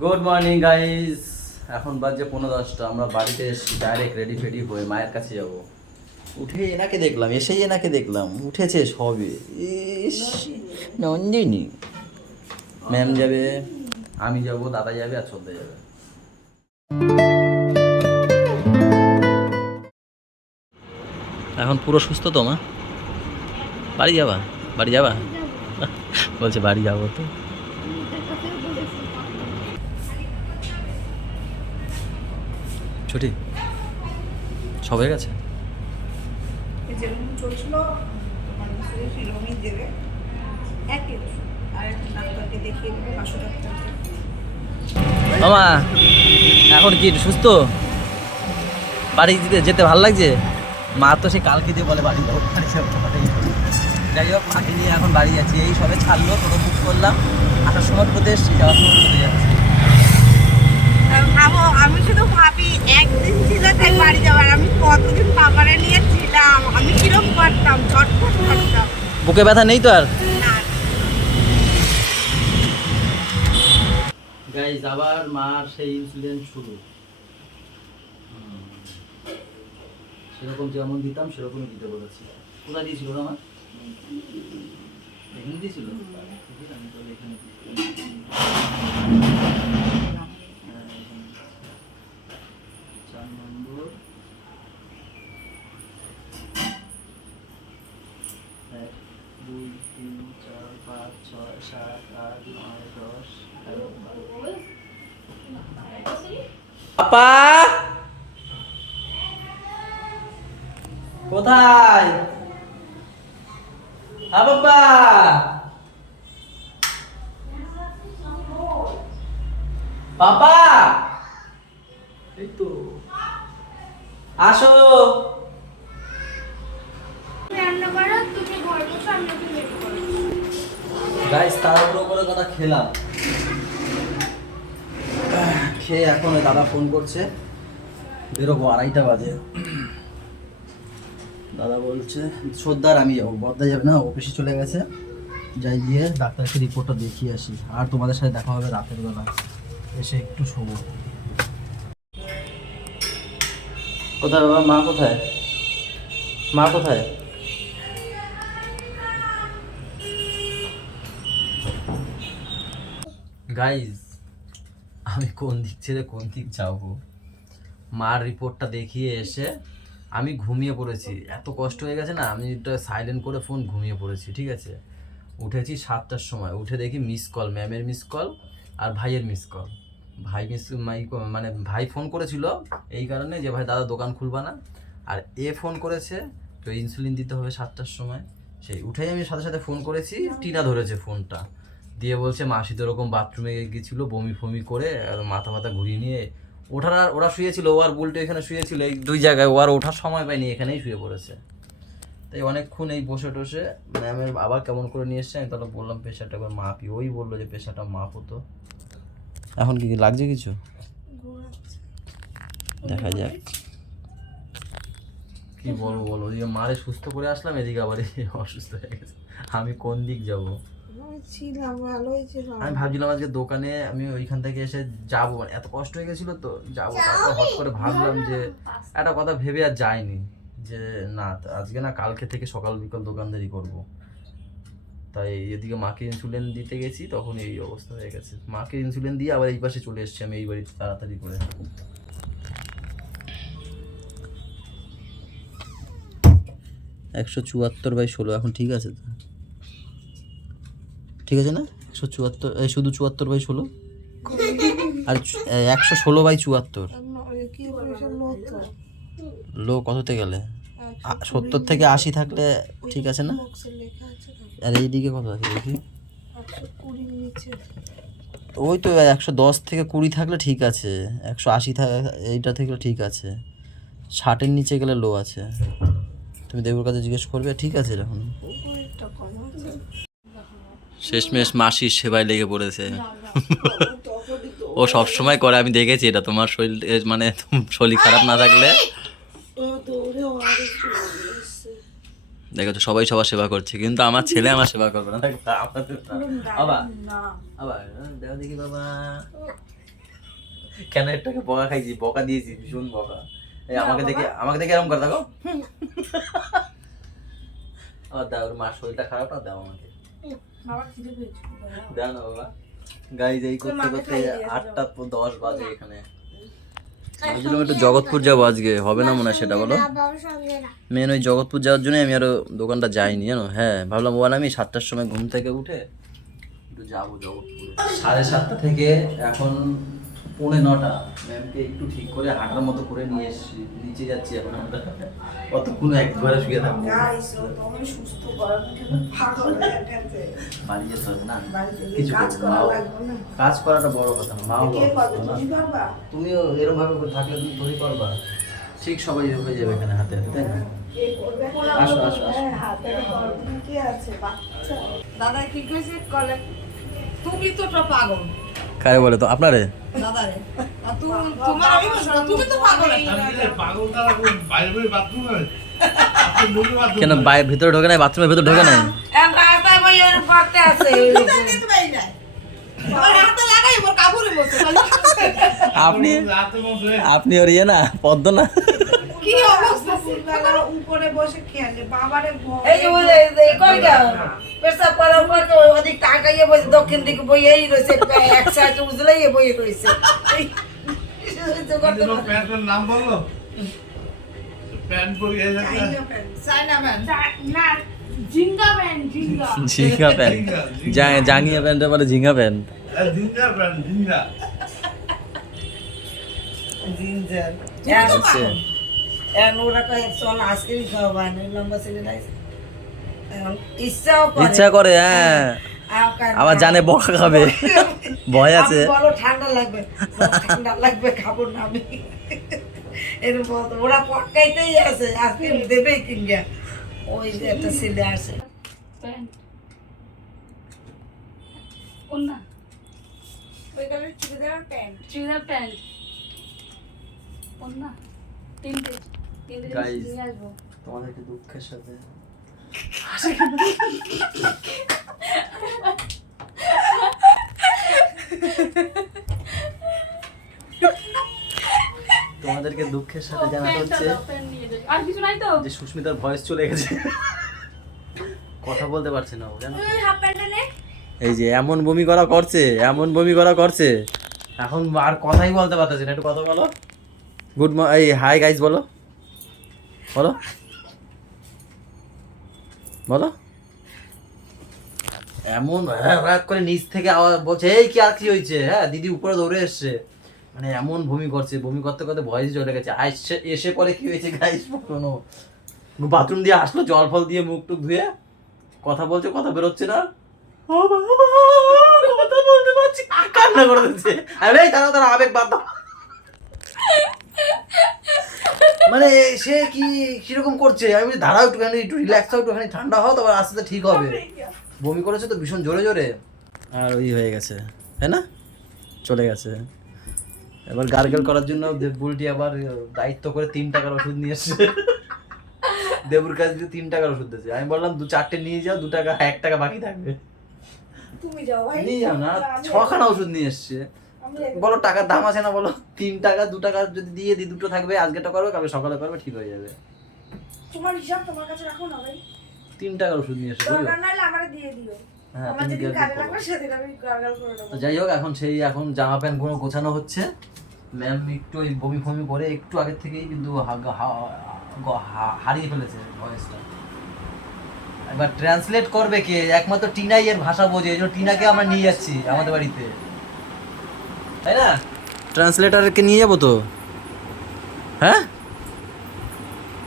Good morning guys, এখন বাজে 10:30। আমরা বাড়িতে এসেছি, ডাইরেক্ট রেডি ফেডি হয়ে মায়ের কাছে যাব। উঠে এনাকে দেখলাম, এসেই এনাকে দেখলাম, উঠেছে সবে। ইস, নন্দিনী ম্যাম যাবে, আমি যাব, দাদা যাবে আর ছোটদা যাবে। এখন পুরো সুস্থ তো মা? বাড়ি যাবা? বাড়ি যাবা বলছে বাড়ি যাবো তো। ছুটি সব হয়ে গেছে। যেরকম চলছিল সেরকমই দেবে, একই ওষুধ। আর একটা ডাক্তারকে দেখিয়ে দেবে, পাশু ডাক্তারকে। মামা এখন কি সুস্থ? বাড়ি যেতে ভালো লাগছে? মা তো সে কালকে দিয়ে বলে বাড়ি যাবো, বাড়ি যাবো। যাই হোক, মাকে নিয়ে এখন বাড়ি যাচ্ছি। এই সবে ছাড়লো, টোটো বুক করলাম, আসার সময় টোটোতে এসছি, যাওয়ার সময় টোটোতে যাচ্ছি। ভাবো, আমি শুধু ভাবি একদিন ছিল তাই বাড়ি যাবার, আমি কতদিন বাবারে নিয়েছিলাম, আমি কিরকম করতাম, ঝটফট করতাম। বুকে ব্যথা নেই তো আর? না, গাইজ আবার মার সেই ইনসুলিন শুরু। সেরকম যেমন দিতাম সেরকমই দিতে বলেছি। কোথায় দিয়েছিল আমার? এখানে দিয়েছিল? আমি তো এখানে নম্বর 1 2 3 4 5 6 7 8 9 10 11 পাপা কোথায়? বাবা পাপা, এই তো আসো। রান্না করো, তুমি ঘর বসো, আমি ওকে বের করো। গাইস তাড়াহুড়ো করে কথা খেলাম, খেয়ে এখন ওই দাদা ফোন করছে, বেরোবো 2:30 বাজে। দাদা বলছে সর্দার আমি যাবো, বর্দা যাবে না, অফিসে চলে গেছে। যাই গিয়ে ডাক্তারকে রিপোর্টটা দেখিয়ে আসি, আর তোমাদের সাথে দেখা হবে রাতের বেলা, এসে একটু শোবো। কোথায় বাবা? মা কোথায়? মা কোথায়? গাইজ আমি কোন দিক ছেড়ে কোন দিক যাবো? মার রিপোর্টটা দেখিয়ে এসে আমি ঘুমিয়ে পড়েছি, এত কষ্ট হয়ে গেছে না, আমি সাইলেন্ট করে ফোন ঘুমিয়ে পড়েছি। ঠিক আছে, উঠেছি 7টার সময়, উঠে দেখি মিস কল, ম্যামের মিস কল আর ভাইয়ের মিস কল। ভাই মানে ভাই ফোন করেছিল এই কারণে যে ভাই দাদা দোকান খুলবা না, আর এ ফোন করেছে তো ইনসুলিন দিতে হবে 7টার সময়। সেই উঠেই আমি সাথে সাথে ফোন করেছি, টিনা ধরেছে ফোনটা, দিয়ে বলছে মাসি তো ওরকম বাথরুমে গেছিলো, বমি ফমি করে মাথা মাথা ঘুরিয়ে নিয়ে ওরা শুয়েছিল, ও আর বুলটে এখানে শুয়েছিল, এই দুই জায়গায়, ও আর ওঠার সময় পায়নি, এখানেই শুয়ে পড়েছে। তাই অনেকক্ষণ এই বসে টসে ম্যামের আবার কেমন করে নিয়ে এসছে, আমি তাহলে বললাম প্রেশারটা একবার মাপি, ওই বললো যে প্রেশারটা মাপ হতো। এখন কি লাগছে কিছু? দেখা যাক কি বলবো, বলো। ওদিকে মারে সুস্থ করে আসলাম, এদিকে আবার অসুস্থ হয়ে গেছে। আমি কোন দিক যাবো? আমি ভাবছিলাম আজকে দোকানে, আমি ওইখান থেকে এসে যাবো, এত কষ্ট হয়ে গেছিল তো যাবো, তারপর হট করে ভাবলাম যে একটা কথা ভেবে আর যাইনি, যে না আজকে না, কালকে থেকে সকাল বিকাল দোকানদারি করব। তাই এদিকে মাকে ইনসুলিন দিতে গেছি, তখন এই অবস্থা হয়ে গেছে। মাকে ইনসুলিন দিয়ে আবার এই পাশে চলে এসেছি আমি, এই বাড়িতে তাড়াতাড়ি করে। 174/16 এখন ঠিক আছে তো? ঠিক আছে না? 174, এই শুধু 74/16 আর 116/74। লো কততে গেলে? 70 থেকে 80 থাকলে ঠিক আছে না? আর এইদিকে কত আছে দেখি? ওই তো 110 থেকে 20 থাকলে ঠিক আছে, 180 এইটা থেকে ঠিক আছে, 60-এর নিচে গেলে লো আছে। তুমি দেবুর কাছে জিজ্ঞেস করবে, ঠিক আছে এখন। শেষমেশ মাসির সেবায় লেগে পড়েছে। ও সব সময় করে, আমি দেখেছি এটা। তোমার শরীর মানে শরীর খারাপ না থাকলে দেখেছো সবাই সবার সেবা করছে, কিন্তু আমার ছেলে আমার সেবা করবে না। আবার আবার দেখো দেখি বাবা, কেন একটাকে বকা খাইছি, বকা দিয়েছি, ভীষণ বকা। এই আমাকে দেখে এরকম করে দেখো। আবার দাও, ওর মার শরীরটা খারাপ না, দাও আমাকে, বাবা খিদে পেয়েছে দাও না বাবা। গাইজ এই করতে করতে 8:10 বাজে এখানে। ভাবছিলাম একটু জগৎপুর যাবো আজকে, হবে না মনে হয় সেটা, বলো? মেন ওই জগৎপুর যাওয়ার জন্য আমি আরো দোকানটা যাইনি জানো। হ্যাঁ ভাবলাম ওখানে আমি 7টার সময় ঘুম থেকে উঠে একটু যাবো জগৎপুরে। 7:30 থেকে এখন 8:45। ম্যামকে একটু ঠিক করে হাঁটার মতো করে নিয়ে এসেছি, নিচে যাচ্ছি এখন আমরা। কতক্ষণ একবারে শুয়ে থাকবো, গাইস ও তো আমি সুস্থ গরম খেলে পাগল হয়ে গেছে বাড়ি যেতে হবে না বাড়িতে গিয়ে কিছু কাজ করা মাও- লাগবে না কাজ করাটা বড় কথা না, মাও কে করবে অসুস্থ না। তুমি করবা তুমিও এরকম ভাবে থাকলে তুমি তৈরি করবা, ঠিক সবাই হয়ে যাবে এখানে হাতে হাতে, তাই না? কে করবে আসো, আসো, আসো। হ্যাঁ হাতে করবে কি আছে বাচ্চা দাদা কি কইছে কলে তুমি তো একটা পাগল কারে বলে তো আপনারে? দাদা রে আর তোমার আমি বলছি না, তুমি তো পাগল পাগল তারা বাইরে বাথরুমে কেন বাইরে ভিতরে ঢোকে নাই, বাথরুমের ভিতরে ঢোকে নাই? এম রাস্তায় বই এর করতে আছে দিতে পারি না আমার হাতে লাগাই মোর কাপড়ে বসে আপনি রাতে মধ্যে আপনি ওর ইয়ে না, পদ্ম না? কি অবস্থা ফুলবেলা উপরে বসে খেলে বাবারে এই যে ওই এই কই গেল পেশা করার পর তো ওদিক টাকাইয়ে বসে দক্ষিণ দিকে বই এই রয়েছে এক সাইড উজলাই বই রয়েছে প্যান্টের নাম বললো প্যান্ট পরে এসেছে চাইনা ম্যান না ঝিঙ্গা প্যান্ট ঝিঙ্গা ঝিঙ্গা প্যান্ট, জাঙ্গিয়া প্যান্টের পরে ঝিঙ্গা প্যান্ট। জিঞ্জার প্যান্ট জিঞ্জা জিঞ্জার আচ্ছা। এখন ওরা কয় চল আইসক্রিম খাওয়া না লম্বা ছেলে নাই এখন ইচ্ছাও করে ইচ্ছা করে, হ্যাঁ, আবার জানে বকা খাবে, ভয় আছে। আমি বলো ঠান্ডা লাগবে, ঠান্ডা লাগবে খাবো না আমি এরকম বলতো। ওরা পটকাইতেই আছে আইসক্রিম দেবেই কিনগা। ওই যে একটা ছেলে আসে প্যান্ট কোন না ওই colour churidar pant churidar pant কোন না তিনটে তিনটে Guys. জিনিস নিয়ে আসবো তোমাদেরকে দুঃখের সাথে তোমাদেরকে দুঃখের সাথে জানাতে হচ্ছে প্যান্ট নিয়ে যাবো আর কিছু নাই তো যে সুস্মিতার ভয়েস চলে গেছে, কথা বলতে পারছে না ও, জানো তো? হাফ প্যান্টটা নে এই যে এমন বমি করা করছে, এমন বমি করা করছে, এখন আর কথাই বলতে পারতেছে না। একটু কথা বলো, গুড মর্নিং, এই হাই গাইস বলো, বলো বলো। এমন রাগ করে নিচ থেকে আওয়াজ বলছে, এই কি আর কি হয়েছে? হ্যাঁ দিদি উপরে দৌড়ে এসছে, মানে এমন বমি করছে, বমি করতে করতে ভয়েস চলে গেছে। এসে পরে কি হয়েছে গাইস, শোনো, বাথরুম দিয়ে আসলো, জল ফল দিয়ে মুখ টুক ধুয়ে কথা বলছে, কথা বেরোচ্ছে না, ও বাবা, কথা বলতে পারছি না, কান্না করে দিচ্ছে। আরে এই তারা তারা আবেগ বাদ দাও। মানে সে কি কিরকম করছে, আমি বলি দাঁড়াও একটুখানি, একটু রিল্যাক্স হও, একটুখানি ঠান্ডা হও, তারপর আস্তে আস্তে ঠিক হবে। বমি করেছে তো ভীষণ জোরে জোরে, আর ওই হয়ে গেছে, তাই না, চলে গেছে। এবার গার্গেল করার জন্য বুলটি আবার দায়িত্ব করে 3 টাকার ওষুধ নিয়ে এসছে। দেবুর কাছে দিয়ে 3 টাকার ওষুধ দিয়েছে। আমি বললাম 2-4টে নিয়ে যাও, 2 টাকা, 1 টাকা বাকি থাকবে। তুমি যাও ভাই নিয়ে যাও না, 6খানা ওষুধ নিয়ে এসছে। বলো টাকার দাম আছে না, বলো 3 টাকা 2 টাকা যদি দিয়ে দিই, 2টো থাকবে, আজকেটা করবে, কালকে সকালে করবে, ঠিক হয়ে যাবে। তোমার হিসাব তোমার কাছে রাখো না ভাই 3 টাকার ওষুধ নিয়ে এসছে, বুঝলো? দরকার নাইলে আমারে দিয়ে দিও হ্যাঁ, আমার তুমি যেদিন দিয়ে কাজে দিও। লাগবে সেদিন আমি গার্গল করে দেবো তো যাই হোক, এখন জামা প্যান্ট গুলো গোছানো হচ্ছে। ম্যাম একটু ওই বমি ফমি করে একটু আগের থেকেই কিন্তু হারিয়ে ফেলেছে ভয়েসটা। এবার ট্রান্সলেট করবে কে? একমাত্র টিনাই এর ভাষা বোঝে, এই জন্য টিনাকে আমরা নিয়ে যাচ্ছি আমাদের বাড়িতে, তাই না? ট্রান্সলেটারকে নিয়ে যাবো তো, হ্যাঁ,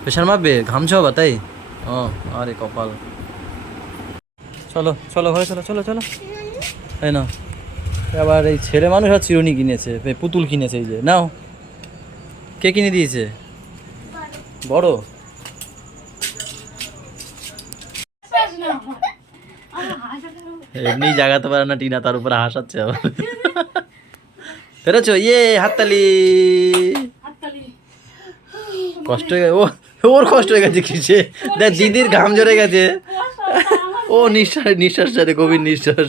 প্রেশার মাপবে, ঘামছে বা, তাই? ও আরে কপাল। চলো চলো ঘরে চলো, চলো চলো, তাই না? আবার এই ছেলে মানুষ আর চিরুনি কিনেছে, পুতুল কিনেছে, এই যে নাও। কে কিনে দিয়েছে? বড়? এমনি জাগাতে পারে না টিনা, তার উপরে হাসাচ্ছে আবার। পেরেছো? ইয়ে, হাততালি। হাততালি কষ্ট হয়ে ও, ওর কষ্ট হয়ে গেছে কিসে? দেখ দিদির ঘাম ঝরে গেছে, ও নিঃশ্বাস ছাড়ে, গভীর নিঃশ্বাস।